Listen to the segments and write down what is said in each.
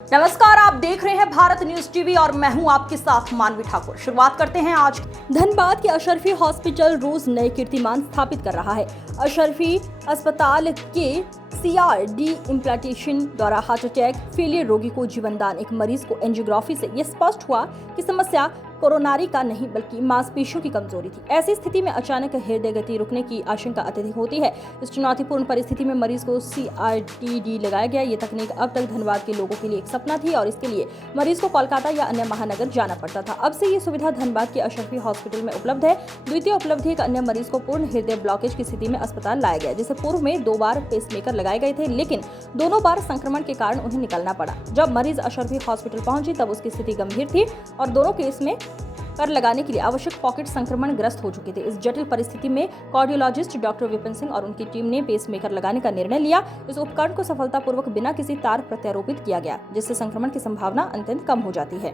नमस्कार, आप देख रहे हैं भारत न्यूज टीवी और मैं हूं आपके साथ मानवी ठाकुर। शुरुआत करते हैं आज। धनबाद के अशरफी हॉस्पिटल रोज नए कीर्तिमान स्थापित कर रहा है। अशरफी अस्पताल के CRD इम्प्लांटेशन द्वारा हार्ट अटैक फेलियर रोगी को जीवनदान। एक मरीज को एंजियोग्राफी से यह स्पष्ट हुआ कि समस्या कोरोनरी का नहीं बल्कि मांसपेशियों की कमजोरी थी। ऐसी स्थिति में अचानक हृदय गति रुकने की आशंका अत्यधिक होती है। इस चुनौतीपूर्ण परिस्थिति में मरीज को CRTD लगाया गया। ये तकनीक अब तक धनबाद के लोगों के लिए एक सपना थी और इसके लिए मरीज को कोलकाता या अन्य महानगर जाना पड़ता था। अब से ये सुविधा धनबाद के अशरफी हॉस्पिटल में उपलब्ध है। द्वितीय उपलब्धि, एक अन्य मरीज को पूर्ण हृदय ब्लॉकेज की स्थिति में अस्पताल लाया गया, जिसे पूर्व में 2 बार पेसमेकर लगाए गए थे, लेकिन दोनों बार संक्रमण के कारण उन्हें निकलना पड़ा। जब मरीज अशरफी हॉस्पिटल पहुंची तब उसकी स्थिति गंभीर थी और दोनों केस में कर लगाने के लिए आवश्यक पॉकेट संक्रमण ग्रस्त हो चुके थे। इस जटिल परिस्थिति में कार्डियोलॉजिस्ट डॉक्टर विपिन सिंह और उनकी टीम ने पेसमेकर लगाने का निर्णय लिया। इस उपकरण को सफलतापूर्वक बिना किसी तार प्रत्यारोपित किया गया, जिससे संक्रमण की संभावना अत्यंत कम हो जाती है।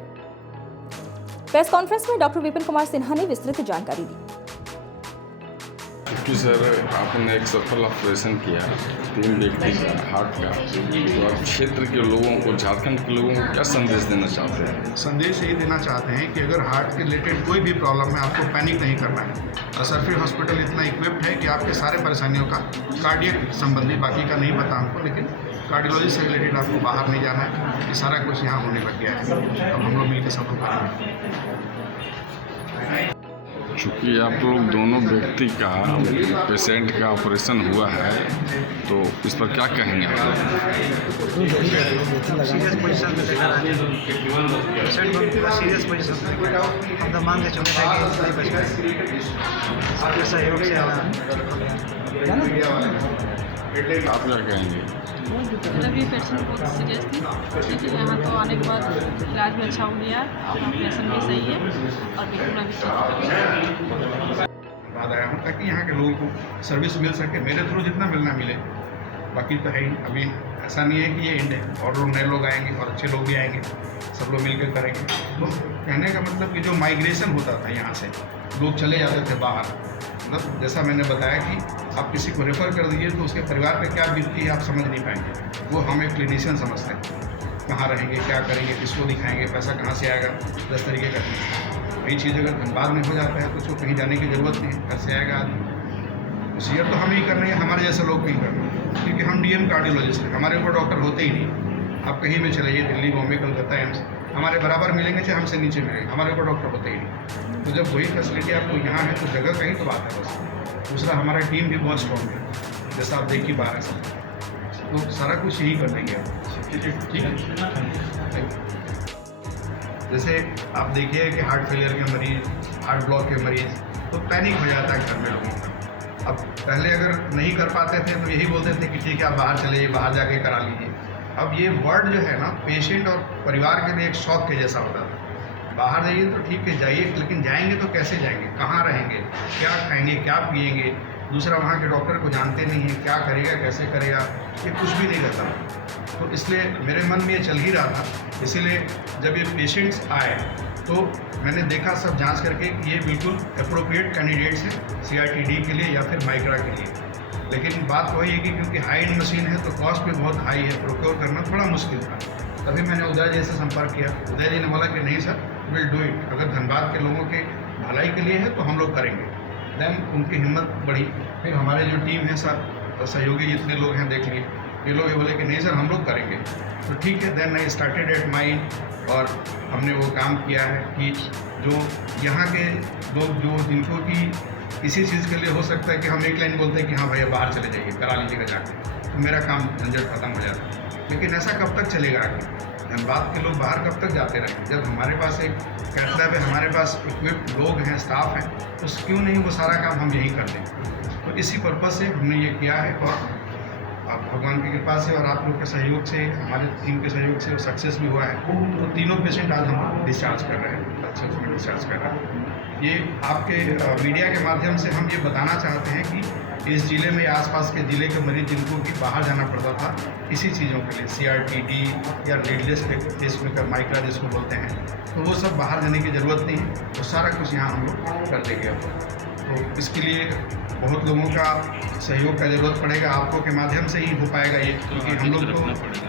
प्रेस कॉन्फ्रेंस में डॉक्टर विपिन कुमार सिन्हा ने विस्तृत जानकारी दी। क्योंकि सर आपने एक सफल ऑपरेशन किया 3 व्यक्ति का हार्ट का, तो आप क्षेत्र के लोगों को, झारखंड के लोगों को क्या संदेश देना चाहते हैं? संदेश यही देना चाहते हैं कि अगर हार्ट के रिलेटेड कोई भी प्रॉब्लम है, आपको पैनिक नहीं करना है। अशरफी हॉस्पिटल इतना इक्विप्ड है कि आपके सारे परेशानियों का कार्डियक संबंधी, बाकी का नहीं पता हमको, लेकिन कार्डियोलॉजी से रिलेटेड आपको बाहर नहीं जाना है। ये सारा कुछ यहाँ होने लग गया है। अब हम लोग मिलकर सफल करेंगे। चूँकि आप लोग दोनों व्यक्ति का, पेशेंट का ऑपरेशन हुआ है, तो इस पर क्या कहेंगे आप लोग? सीरियस पोजीशन में देखा है, पेशेंट को पूरा सीरियस पोजीशन में हम तो मान के चलते हैं कि सबके सहयोग से आप क्या कहेंगे? जब ये पेशेंट बहुत सीरियस थी, लेकिन यहाँ तो आने के बाद इलाज भी अच्छा हो गया और ऑपरेशन भी सही है और बिल्कुल अभी ठीक बाद आया हूँ ताकि यहाँ के लोगों को सर्विस मिल सके, मेरे थ्रू जितना मिलना मिले। बाकी तो है ही, अभी ऐसा नहीं है कि ये एंड है, और लोग नए लोग आएंगे और अच्छे लोग भी आएंगे, सब लोग मिलकर करेंगे। तो कहने का मतलब कि जो माइग्रेशन होता था यहाँ से, लोग चले जाते थे बाहर, मतलब जैसा मैंने बताया कि आप किसी को रेफ़र कर दीजिए तो उसके परिवार पे क्या बीतती है आप समझ नहीं पाएंगे। वो हम एक क्लिनिशियन समझते हैं, कहाँ रहेंगे, क्या करेंगे, किसको दिखाएंगे, पैसा कहाँ से आएगा, 10 तरीके का। वही चीज़ अगर धनबाद में हो जाता है तो उसको कहीं जाने की ज़रूरत नहीं है, घर से आएगा आदमी। शेयर तो हम ही कर रहे हैं, हमारे जैसे लोग नहीं कर रहे हैं, क्योंकि हम DM कार्डियोलॉजिस्ट हैं, हमारे ऊपर डॉक्टर होते ही नहीं। आप कहीं भी चले जाइए, दिल्ली, बॉम्बे, कलकत्ता, एम्स, हमारे बराबर मिलेंगे, चाहे हमसे नीचे मिलेंगे, हमारे ऊपर डॉक्टर होते ही नहीं। तो जब वही फैसिलिटी आपको यहाँ है तो जगह कहीं तो बात है बस। दूसरा, हमारा टीम भी बहुत स्ट्रॉन्ग है, जैसा आप देख ही पा रहे हैं सब, तो सारा कुछ यही कर देंगे आप। ठीक है। जैसे आप देखिए कि हार्ट फेलियर के मरीज़, हार्ट ब्लॉक के मरीज़, तो पैनिक हो जाता है घर में लोगों का। अब पहले अगर नहीं कर पाते थे तो यही बोलते थे कि ठीक है आप बाहर चले जाइए, बाहर जाके करा लीजिए। अब ये वर्ड जो है ना, पेशेंट और परिवार के लिए एक शौक के जैसा होता था। बाहर जाइए तो ठीक है जाइए, लेकिन जाएंगे तो कैसे जाएंगे, कहाँ रहेंगे, क्या खाएंगे, क्या पिएंगे। दूसरा, वहाँ के डॉक्टर को जानते नहीं हैं, क्या करेगा, कैसे करेगा, ये कुछ भी नहीं रहता। तो इसलिए मेरे मन में ये चल ही रहा था। इसीलिए जब ये पेशेंट्स आए तो मैंने देखा सब जांच करके कि ये बिल्कुल अप्रोप्रिएट कैंडिडेट्स हैं CRTD के लिए या फिर माइग्रा के लिए। लेकिन बात वही है कि क्योंकि हाई एंड मशीन है तो कॉस्ट भी बहुत हाई है, प्रोक्योर करना थोड़ा मुश्किल था। तभी मैंने उदय जी से संपर्क किया। उदय जी ने बोला कि नहीं सर, विल डू इट, अगर धनबाद के लोगों के भलाई के लिए है तो हम लोग करेंगे। देन उनकी हिम्मत बढ़ी। फिर हमारे जो टीम है सर, सहयोगी जितने लोग हैं देख लिए, ये लोग ये बोले कि नहीं सर हम लोग करेंगे। तो ठीक है, then I started at mind, और हमने वो काम किया है कि जो यहाँ के लोग जो जिनको कि किसी चीज़ के लिए हो सकता है कि हम एक लाइन बोलते हैं कि हाँ भैया बाहर चले जाइए, करा लीजिएगा जाके, तो मेरा काम झंझट खत्म हो जाता है। लेकिन ऐसा कब तक चलेगा आगे? धनबाद के लोग बाहर कब तक जाते रहेंगे? जब हमारे पास एक कैटलैब है, हमारे पास इक्विप्ड लोग हैं, स्टाफ है, तो क्यों नहीं वो सारा काम हम यहीं कर दें? तो इसी पर्पज़ से हमने ये किया है, और अब भगवान की कृपा से और आप लोग के सहयोग से, हमारे टीम के सहयोग से सक्सेस भी हुआ है। तो तीनों पेशेंट आज हम डिस्चार्ज कर रहे हैं, अच्छे से डिस्चार्ज कर रहे हैं। ये आपके मीडिया के माध्यम से हम ये बताना चाहते हैं कि इस ज़िले में, आसपास के ज़िले के मरीज जिनको कि बाहर जाना पड़ता था इसी चीज़ों के लिए, CRTD या लीडलेस पेसमेकर, माइग्रा जिसको बोलते हैं, तो वो सब बाहर जाने की ज़रूरत नहीं है। तो सारा कुछ यहाँ हम लोग कर देंगे अब। तो इसके लिए बहुत लोगों का सहयोग का ज़रूरत पड़ेगा, आपको के माध्यम से ही हो पाएगा ये, क्योंकि हम लोग तो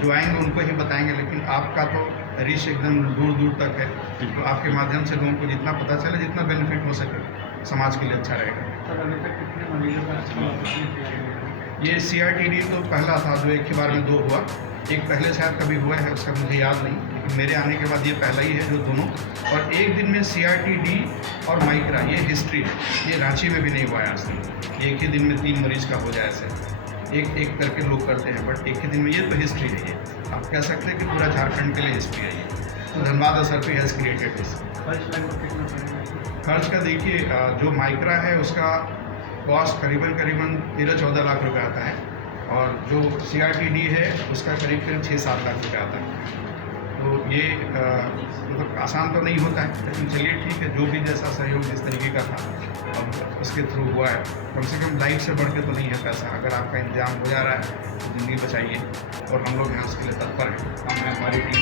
जो आएंगे उनको ही बताएंगे, लेकिन आपका तो रीच एकदम दूर दूर तक है, तो आपके माध्यम से लोगों को जितना पता चले, जितना बेनिफिट हो सके समाज के लिए अच्छा रहेगा। ये CRTD तो पहला था जो एक ही बार में 2 हुआ, एक पहले शायद कभी हुआ है, उसका मुझे याद नहीं, लेकिन मेरे आने के बाद ये पहला ही है जो दोनों, और एक दिन में CRTD और माइक्रा, ये हिस्ट्री है, ये रांची में भी नहीं हुआ है आज तक, एक ही दिन में 3 मरीज का हो जाए ऐसे, एक एक करके लोग करते हैं, बट एक ही दिन में, ये तो हिस्ट्री है, ये आप कह सकते हैं कि पूरा झारखंड के लिए हिस्ट्री है ये। तो Dhanbad Asarfi has created this. खर्च का देखिए, जो माइक्रा है उसका कॉस्ट करीबन 13-14 लाख रुपए आता है, और जो CRTD है उसका करीब 6-7 लाख रुपए आता है। तो ये मतलब आसान तो नहीं होता है, लेकिन चलिए ठीक है, जो भी जैसा सहयोग जिस तरीके का था अब उसके थ्रू हुआ है, कम से कम लाइफ से बढ़ के तो नहीं है पैसा, अगर आपका इंतजाम हो जा रहा है तो ज़िंदगी बचाइए, और हम लोग यहाँ उसके लिए तत्पर हैं, हमारी टीम